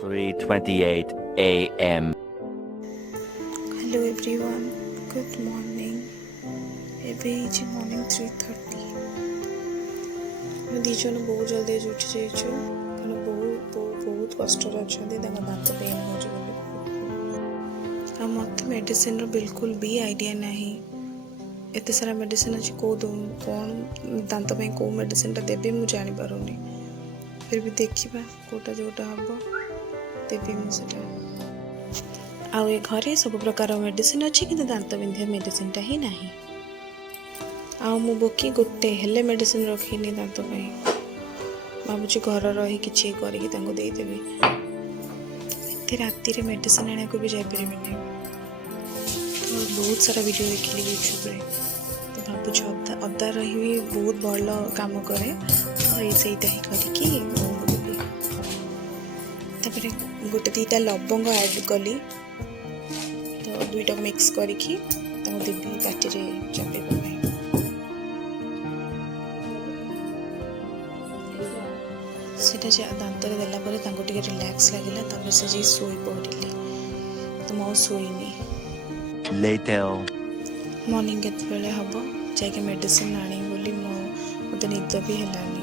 3:28 a.m. Hello everyone, good morning. ଏବେ ହେଇଛି ମର୍ଣ୍ଣିଂ 3:30। ଆମେ ଦୁଇ ଜଣ ବହୁତ ଜଲ୍ଦି ଉଠି ଯାଇଛୁ କାରଣ ବହୁତ କଷ୍ଟରେ ଅଛନ୍ତି, ତାଙ୍କ ଦାନ୍ତ ପେନ୍ ହେଉଛି ବୋଲି। ଆଉ ମୋତେ ମେଡ଼ିସିନର ବିଲକୁଲ ବି ଆଇଡ଼ିଆ ନାହିଁ। ଏତେ ସାରା ମେଡ଼ିସିନ ଅଛି, କ'ଣ ଦାନ୍ତ ପାଇଁ କେଉଁ ମେଡ଼ିସିନଟା ଦେବି ମୁଁ ଜାଣିପାରୁନି। ଫିର୍ ବି ଦେଖିବା କେଉଁଟା ଯେଉଁଟା ହେବ ଦେବି ମୁଁ ସେଟା। ଆଉ ଏ ଘରେ ସବୁ ପ୍ରକାର ମେଡ଼ିସିନ ଅଛି, କିନ୍ତୁ ଦାନ୍ତ ବିନ୍ଧିବା ମେଡ଼ିସିନଟା ହିଁ ନାହିଁ। ଆଉ ମୁଁ ବୋକି ଗୋଟେ ହେଲେ ମେଡ଼ିସିନ ରଖିନି ଦାନ୍ତ ପାଇଁ। ଭାବୁଛି ଘର ରହି କିଛି କରିକି ତାଙ୍କୁ ଦେଇଦେବି। ଏତେ ରାତିରେ ମେଡ଼ିସିନ ଆଣିବାକୁ ବି ଯାଇପାରିବିନି। ତ ବହୁତ ସାରା ଭିଡ଼ିଓ ଦେଖିଲି ୟୁଟ୍ୟୁବରେ। ତ ଭାବୁଛି ଅଦା ରହି ବହୁତ ଭଲ କାମ କରେ, ତ ସେଇଟା ହିଁ କରିକି ମୁଁ ଦେବି। ତାପରେ ଗୋଟେ ଦୁଇଟା ଲବଙ୍ଗ ଆଡ଼୍ କଲି, ତ ଦୁଇଟାକୁ ମିକ୍ସ କରିକି ତାଙ୍କୁ ଦେବି ପାଟିରେ ଚାପିବା ପାଇଁ। ସେଇଟା ଦାନ୍ତରେ ଦେଲା ପରେ ତାଙ୍କୁ ଟିକେ ରିଲାକ୍ସ ଲାଗିଲା, ତାପରେ ସେ ଯାଇ ଶୋଇ ପଡ଼ିଲେ। ତ ମୁଁ ଆଉ ଶୋଇନି। ମର୍ଣ୍ଣିଂ କେତେବେଳେ ହେବ ଯାଇକି ମେଡ଼ିସିନ ଆଣିବି ବୋଲି ମୋତେ ନିଦ ବି ହେଲାନି।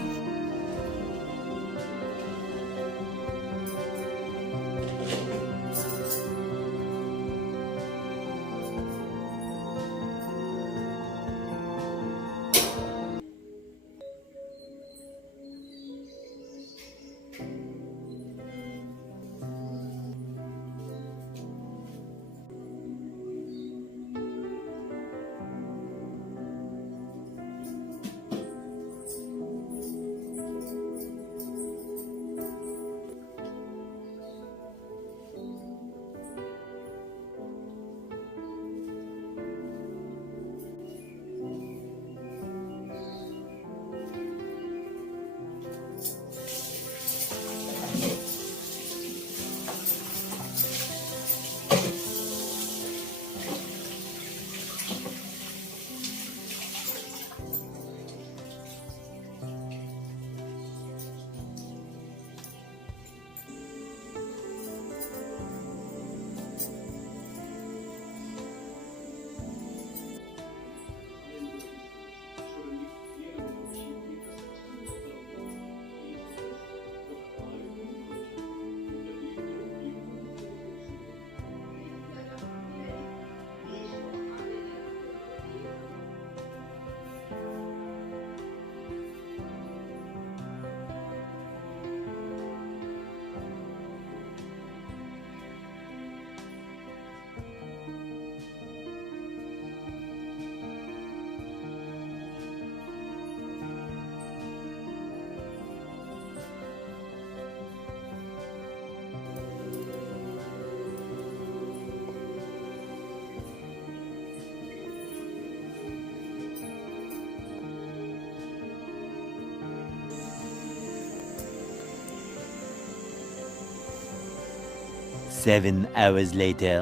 Seven hours later.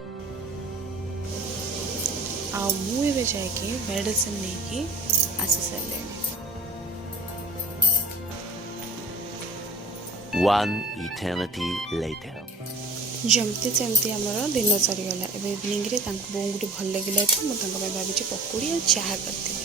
ଆଉ ମୁଁ ଏବେ ଯାଇକି ମେଡ଼ିସିନ ନେଇକି ଆସି ସାରିଲିଣି। One eternity later. ଯେମିତି ସେମିତି ଆମର ଦିନ ସରିଗଲା। ଏବେ ଇଭିନିଂରେ ତାଙ୍କୁ ବୋଉଙ୍କୁ ଟିକେ ଭଲ ଲାଗିଲା, ତ ମୁଁ ତାଙ୍କ ପାଇଁ ଭାବିଛି ପକୁଡ଼ି ଆଉ ଚାହା କରିଦେବି।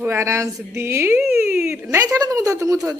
वो आराम से धीर नहीं छाड़ा, तुम तो